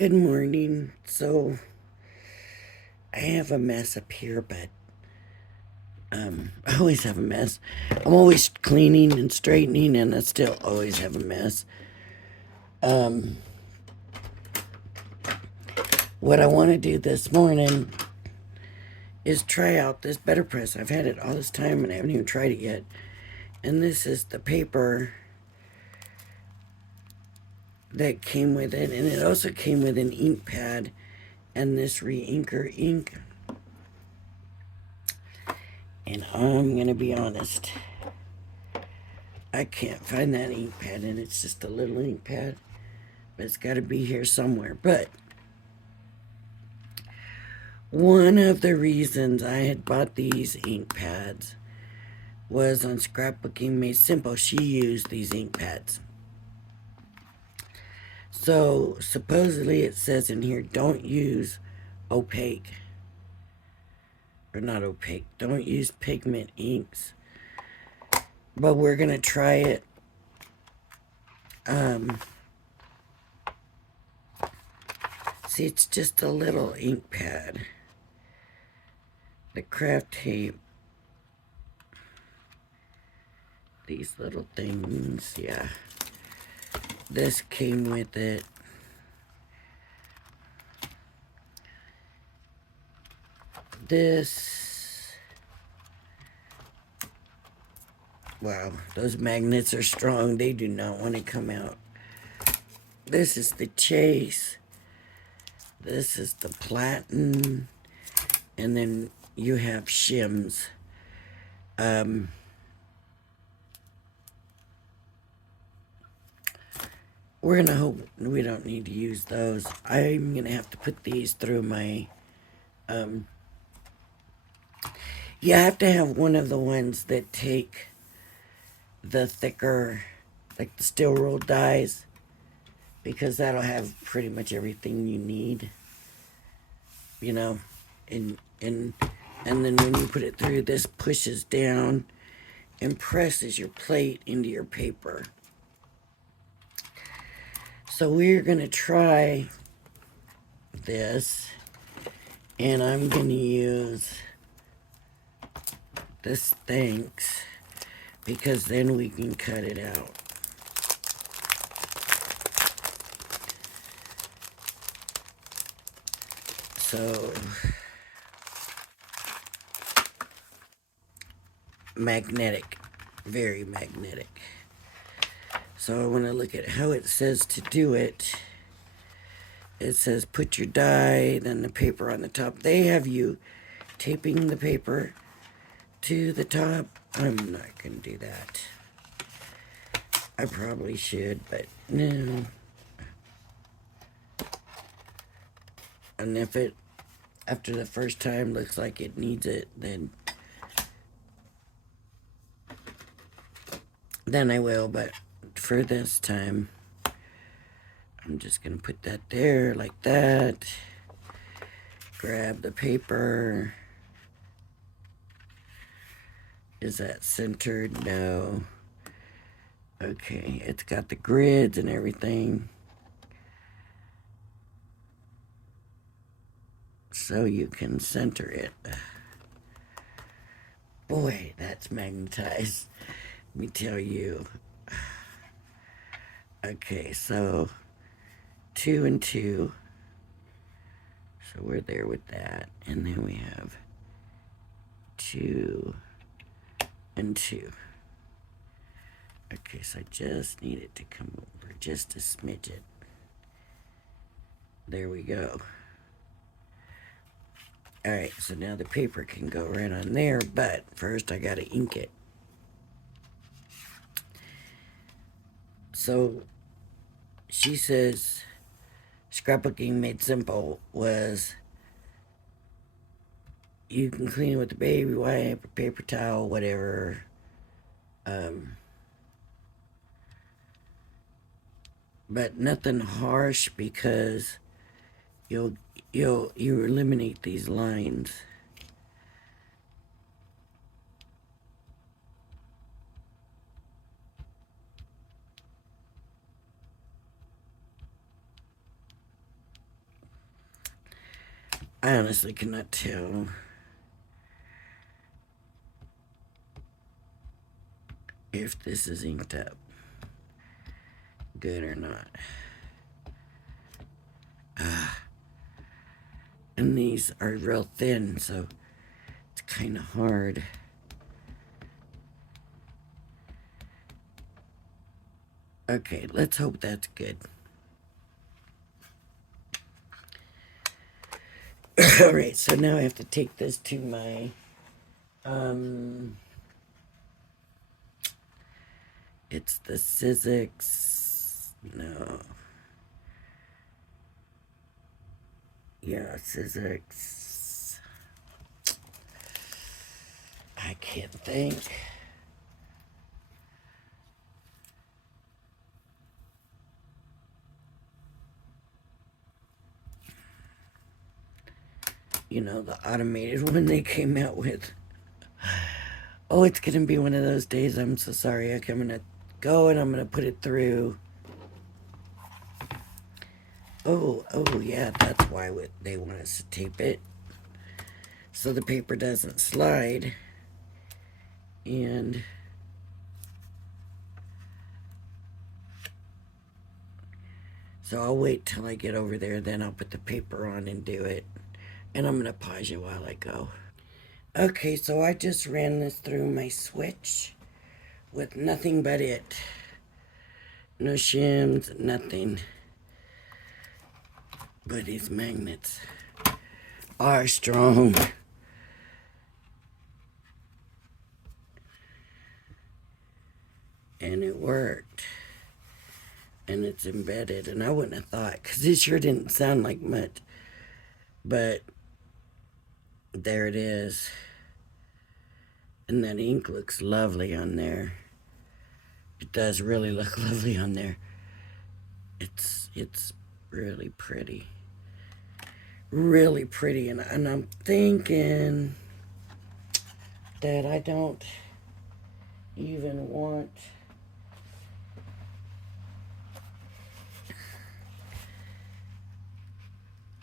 Good morning. So I have a mess up here, but I always have a mess. I'm always cleaning and straightening, and I still always have a mess. Um, what I want to do this morning is try out this Better Press. I've had it all this time, and I haven't even tried it yet. And this is the paper that came with it, and it also came with an ink pad and this re-inker ink. And I'm gonna be honest, I can't find that ink pad, and it's just a little ink pad, but it's got to be here somewhere. But one of the reasons I had bought these ink pads was on Scrapbooking Made Simple. She used these ink pads. So supposedly it says in here, don't use opaque, or not opaque, don't use pigment inks. But we're going to try it. See, it's just a little ink pad. The craft tape. These little things, yeah. This came with it. This, wow, those magnets are strong. They do not want to come out. This is the chase. This is the platen. And then you have shims. We're going to hope we don't need to use those. I'm going to have to put these through my, you have to have one of the ones that take the thicker, like the steel rolled dies, because that'll have pretty much everything you need, you know, and then when you put it through, this pushes down and presses your plate into your paper. So we're gonna try this, and I'm gonna use this thanks, because then we can cut it out. So magnetic, very magnetic. So I want to look at how it says to do it. It says put your die, then the paper on the top. They have you taping the paper to the top. I'm not going to do that. I probably should, but no. And if it, after the first time, looks like it needs it, then I will. But for this time, I'm just going to put that there like that. Grab the paper. Is that centered? No. Okay, it's got the grids and everything. So you can center it. Boy, that's magnetized. Let me tell you. Okay, so 2 and 2. So we're there with that. And then we have 2 and 2. Okay, so I just need it to come over just a smidget. There we go. Alright, so now the paper can go right on there, but first I gotta ink it. So she says Scrapbooking Made Simple was you can clean it with a baby wipe, a paper towel, whatever. But nothing harsh, because you eliminate these lines. I honestly cannot tell if this is inked up good or not. And these are real thin, so it's kind of hard. Okay, let's hope that's good. Alright, so now I have to take this to my, it's the Sizzix, no. Yeah, Sizzix. I can't think. You know, the automated one they came out with. Oh, it's gonna be one of those days. I'm so sorry. I'm gonna go and I'm gonna put it through. Oh, yeah, that's why they want us to tape it. So the paper doesn't slide. And so I'll wait till I get over there, then I'll put the paper on and do it. And I'm gonna pause you while I go. Okay, so I just ran this through my switch with nothing but it. No shims, nothing. But these magnets are strong. And it worked. And it's embedded. And I wouldn't have thought, because it sure didn't sound like much. But there it is. And that ink looks lovely on there. It does really look lovely on there. It's really pretty. Really pretty. And I'm thinking that I don't even want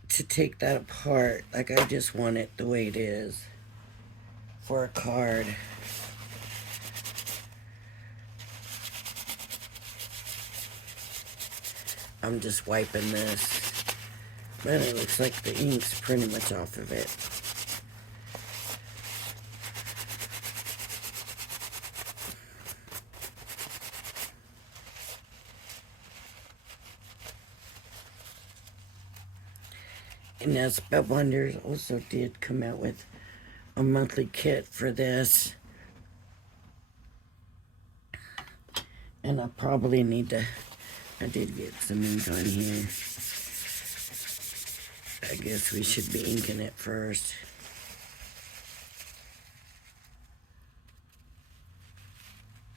to take that apart. Like, I just want it the way it is for a card. I'm just wiping this, but it looks like the ink's pretty much off of it. And now Spellbinders also did come out with a monthly kit for this. And I probably need to, I did get some ink on here. I guess we should be inking it first.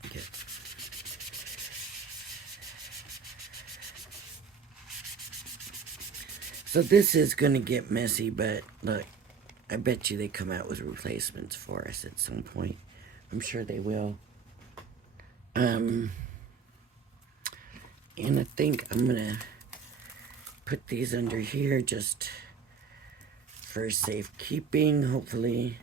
Okay. So this is going to get messy, but look, I bet you they come out with replacements for us at some point. I'm sure they will. And I think I'm going to put these under here just for safekeeping, hopefully.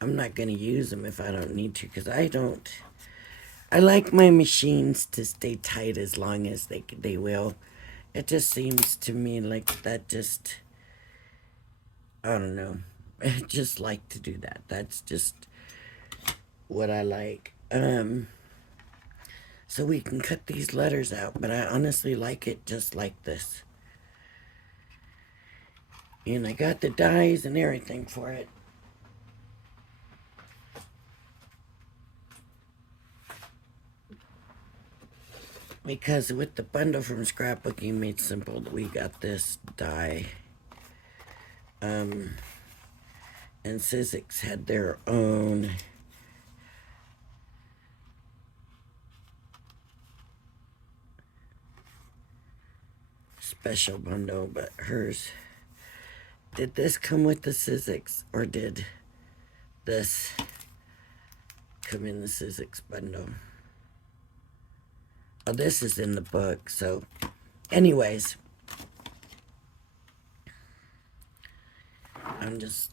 I'm not going to use them if I don't need to, because I like my machines to stay tight as long as they will. It just seems to me like that just, I don't know. I just like to do that. That's just what I like. So we can cut these letters out, but I honestly like it just like this. And I got the dies and everything for it. Because with the bundle from Scrapbooking Made Simple, we got this die. And Sizzix had their own special bundle, but hers. Did this come with the Sizzix, or did this come in the Sizzix bundle? Oh, this is in the book, so anyways,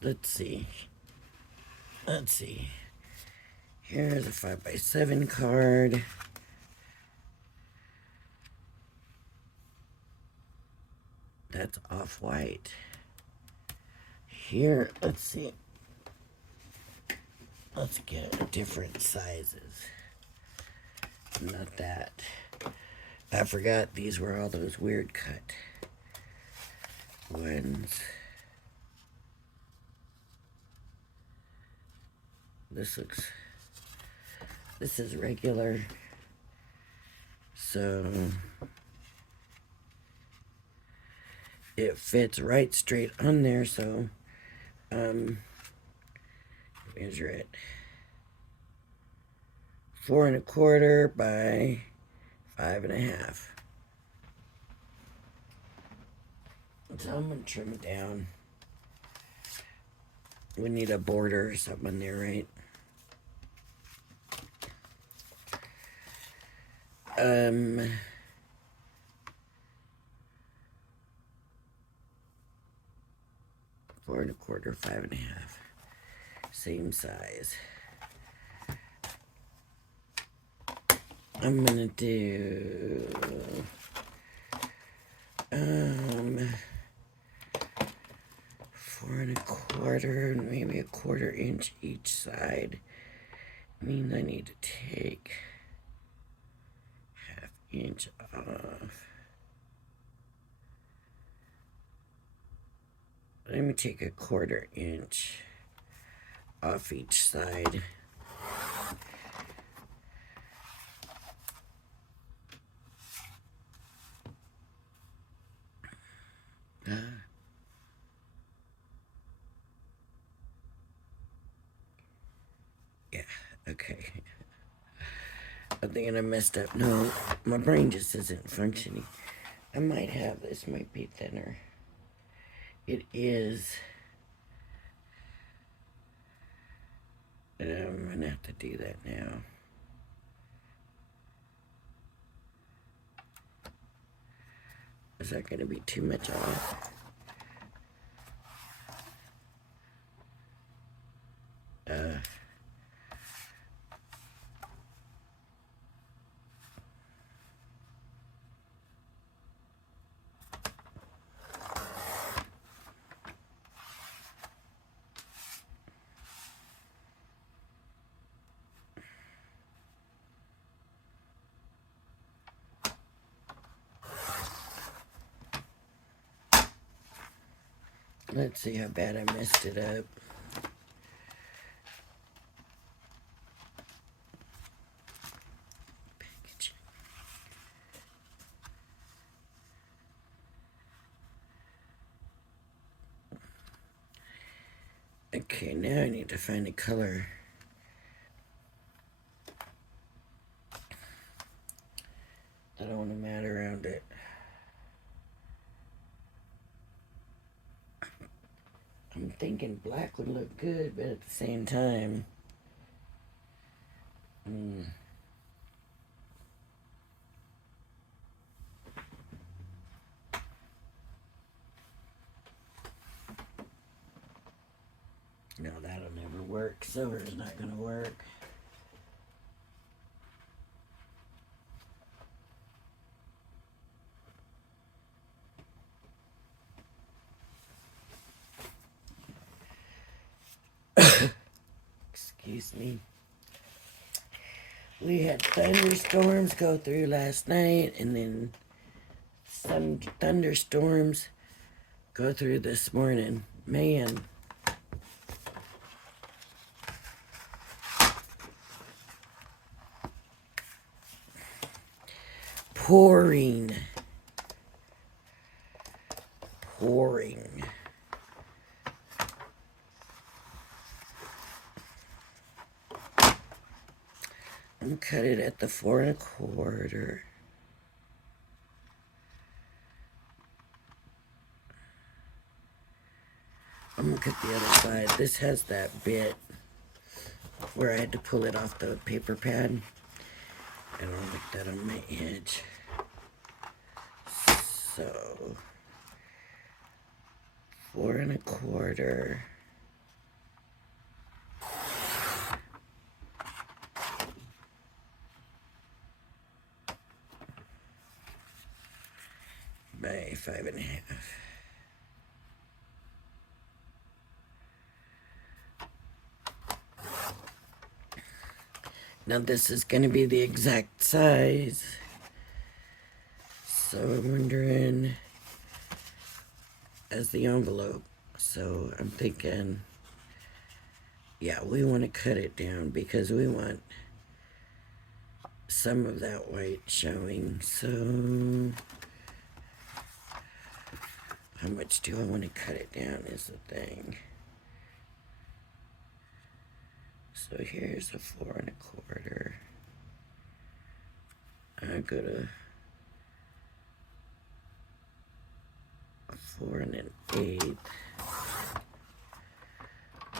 let's see. Here's a 5x7 card. That's off-white. Here, let's see. Let's get different sizes. Not that. I forgot these were all those weird cut ones. This is regular. So it fits right straight on there, so measure it. 4 1/4 by 5 1/2. So I'm gonna trim it down. We need a border or something in there, right? 4 1/4, 5 1/2. Same size. I'm gonna do 4 1/4, maybe 1/4 inch each side. Means I need to take 1/2 inch off. Let me take 1/4 inch off each side. Yeah, okay. I'm thinking I messed up. No, my brain just isn't functioning. I might have this, might be thinner. It is. I'm gonna have to do that now. Is that gonna be too much off? Let's see how bad I messed it up. Packaging. Okay, now I need to find a color. I don't want to mat around it. I'm thinking black would look good, but at the same time, no, that'll never work. Silver's not gonna work. Excuse me. We had thunderstorms go through last night, and then some thunderstorms go through this morning. Man. Pouring. I'm cut it at the 4 1/4. I'm gonna cut the other side. This has that bit where I had to pull it off the paper pad. I don't like that on my edge. So 4 1/4 by 5 1/2. Now this is going to be the exact size. So I'm wondering, as the envelope. So I'm thinking, yeah, we want to cut it down because we want some of that white showing. So how much do I want to cut it down is the thing. So here's a 4 1/4. I go to 4 1/8.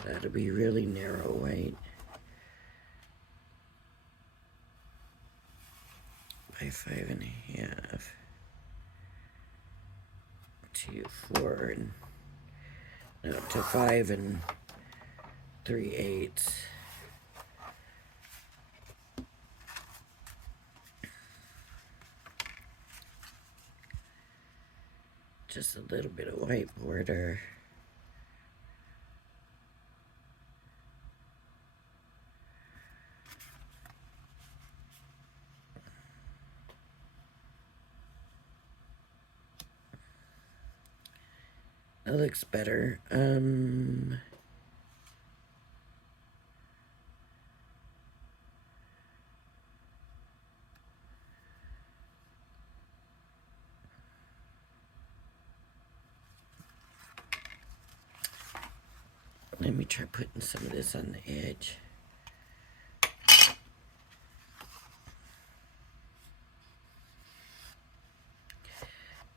That'll be really narrow white. By 5 1/2 to 4 and no, to 5 3/8. Just a little bit of white border. That looks better. Let me try putting some of this on the edge.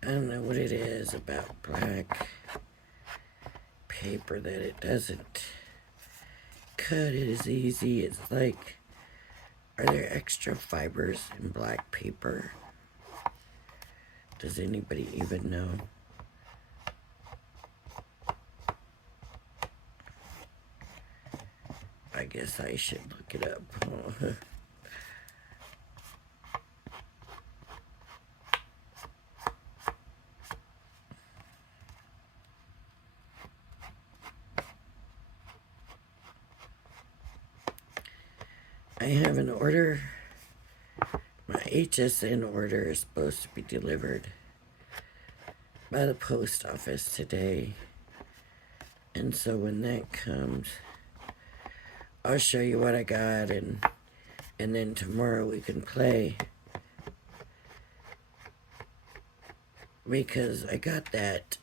I don't know what it is about black paper that it doesn't cut it as easy. It's like, are there extra fibers in black paper? Does anybody even know? I guess I should look it up. I have an order. My HSN order is supposed to be delivered by the post office today. And so when that comes, I'll show you what I got, and then tomorrow we can play. Because I got that,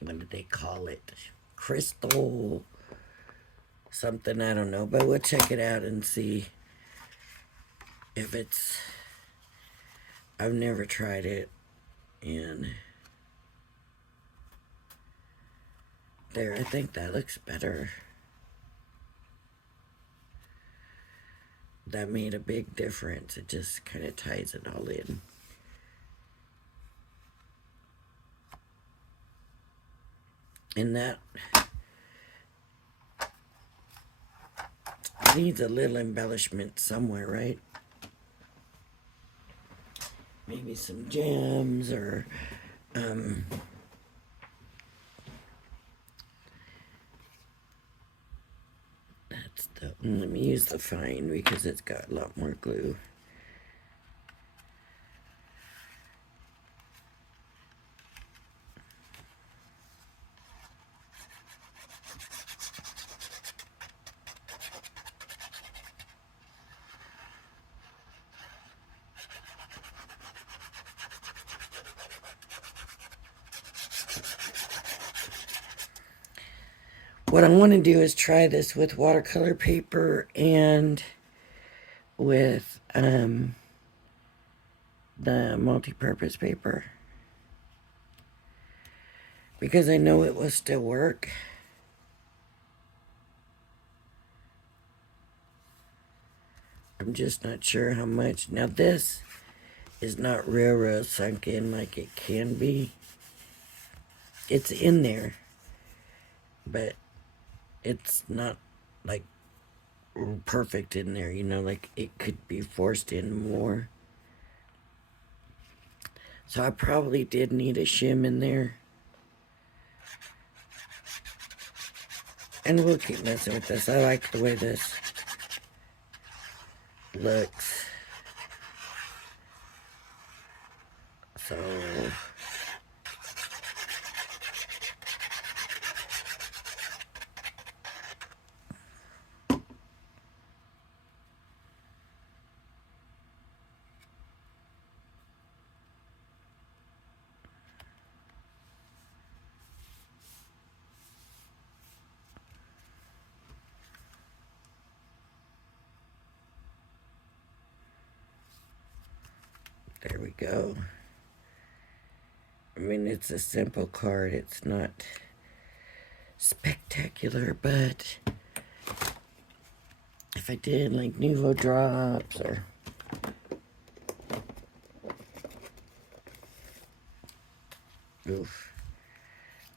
what did they call it? Crystal something, I don't know. But we'll check it out and see if it's, I've never tried it. And there, I think that looks better. That made a big difference. It just kind of ties it all in. And that needs a little embellishment somewhere, right? Maybe some gems or that's the, let me use the fine because it's got a lot more glue. What I want to do is try this with watercolor paper and with the multi-purpose paper, because I know it will still work. I'm just not sure how much. Now this is not real sunk in like it can be. it's in there, but it's not like perfect in there, you know, like it could be forced in more. So I probably did need a shim in there. And we'll keep messing with this. I like the way this looks. So there we go. I mean, it's a simple card. It's not spectacular, but if I did like Nouveau drops or oof,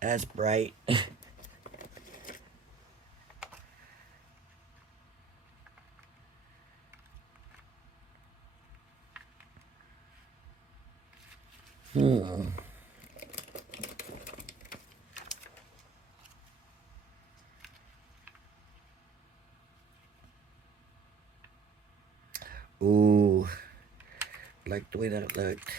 that's bright. Hmm. Ooh, like the way that looked.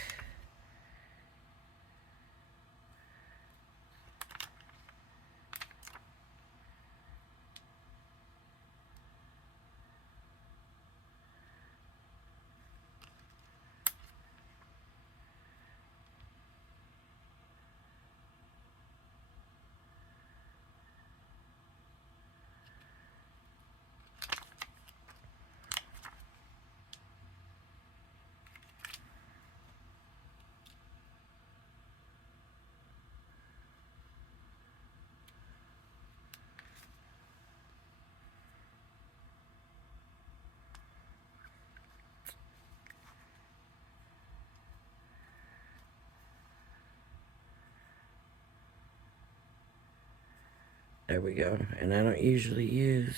There we go. And I don't usually use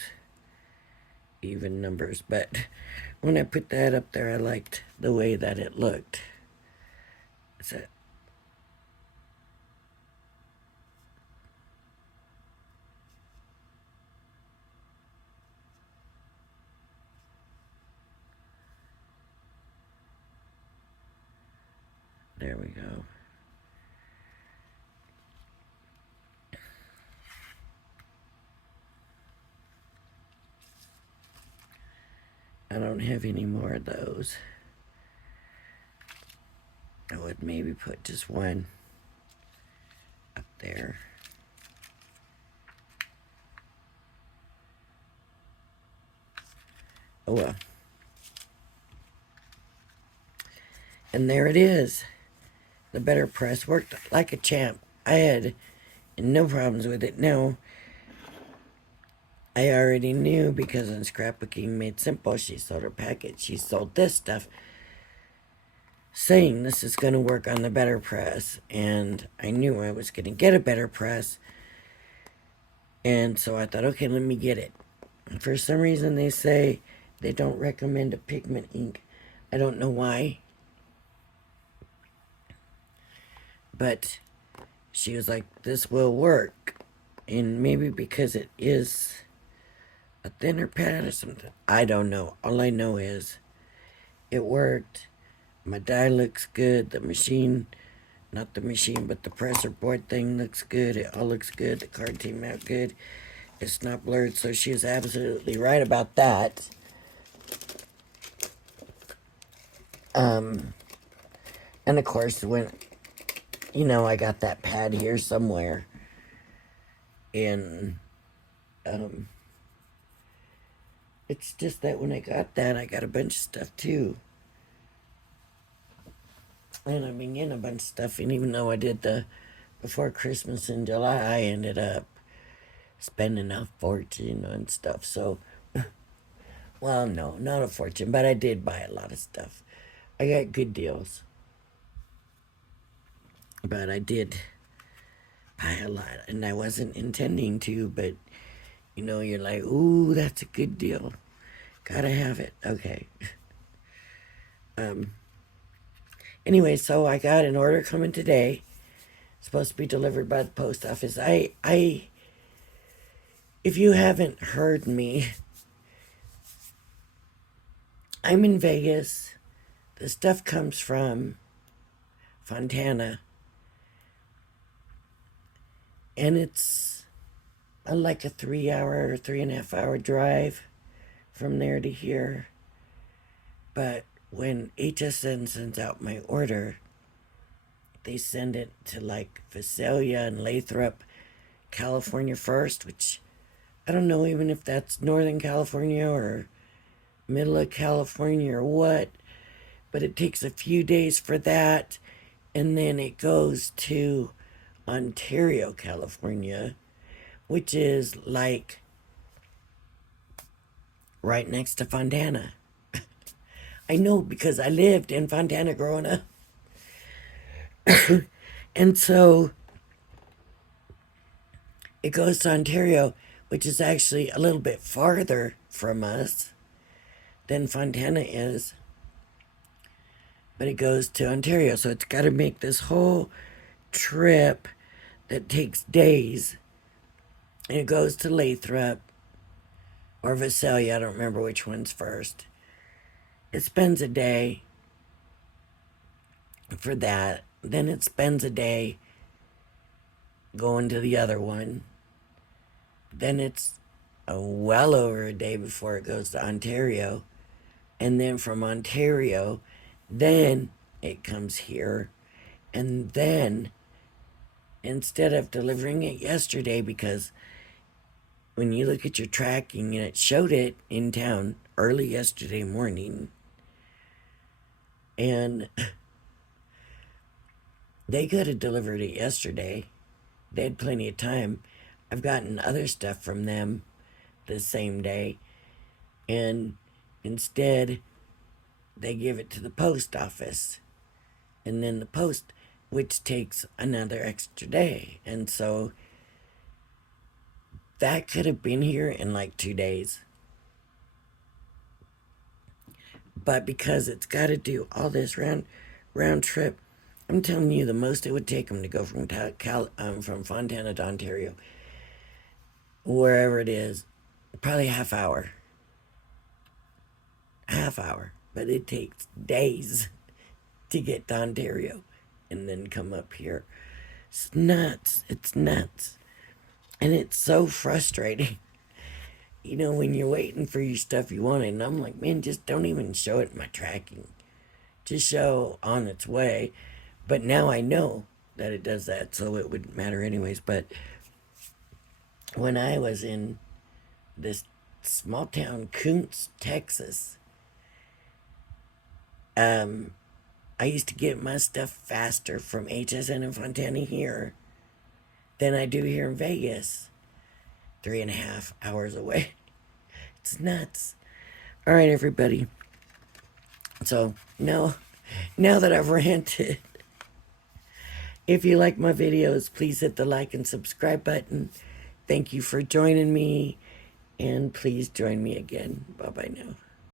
even numbers, but when I put that up there, I liked the way that it looked. So, there we go. I don't have any more of those. I would maybe put just one up there. Oh well. And there it is. The Better Press worked like a champ. I had no problems with it. Now, I already knew because on Scrapbooking Made Simple, she sold her packet. She sold this stuff saying this is going to work on the Better Press. And I knew I was going to get a Better Press. And so I thought, okay, let me get it. For some reason, they say they don't recommend a pigment ink. I don't know why. But she was like, this will work. And maybe because it is a thinner pad or something. I don't know. All I know is it worked. My die looks good. The machine, not the machine, but the presser board thing looks good. It all looks good. The card came out good. It's not blurred, so she is absolutely right about that. And of course, when, you know, I got that pad here somewhere. And, it's just that when I got that, I got a bunch of stuff too. And I've been getting a bunch of stuff, and even though I did the before Christmas in July, I ended up spending a fortune on stuff. So, well, no, not a fortune, but I did buy a lot of stuff. I got good deals. But I did buy a lot, and I wasn't intending to, but you know, you're like, ooh, that's a good deal. Gotta have it. Okay. Um. Anyway, so I got an order coming today. Supposed to be delivered by the post office. If you haven't heard me, I'm in Vegas. The stuff comes from Fontana, and it's like a 3 hour, 3.5 hour drive from there to here. But when HSN sends out my order, they send it to like Visalia and Lathrop, California first, which I don't know even if that's Northern California or middle of California or what, but it takes a few days for that, and then it goes to Ontario, California, which is like right next to Fontana. I know because I lived in Fontana growing up. And so it goes to Ontario, which is actually a little bit farther from us than Fontana is. But it goes to Ontario, so it's got to make this whole trip that takes days. And it goes to Lathrop or Visalia, I don't remember which one's first. It spends a day for that. Then it spends a day going to the other one. Then it's well over a day before it goes to Ontario. And then from Ontario, then it comes here. And then instead of delivering it yesterday, because when you look at your tracking and it showed it in town early yesterday morning, and they could have delivered it yesterday. They had plenty of time. I've gotten other stuff from them the same day, and instead they give it to the post office, and then the post, which takes another extra day. And so that could have been here in like 2 days. But because it's got to do all this round trip, I'm telling you, the most it would take them to go from Fontana to Ontario, wherever it is, probably half hour. But it takes days to get to Ontario and then come up here. It's nuts. It's nuts. And it's so frustrating. You know, when you're waiting for your stuff you wanted, and I'm like, man, just don't even show it in my tracking. Just show on its way. But now I know that it does that, so it wouldn't matter anyways. But when I was in this small town, Kuntz, Texas, I used to get my stuff faster from HSN and Fontana here than I do here in Vegas. 3.5 hours away. It's nuts. All right, everybody. So now that I've ranted, if you like my videos, please hit the like and subscribe button. Thank you for joining me, and please join me again. Bye-bye now.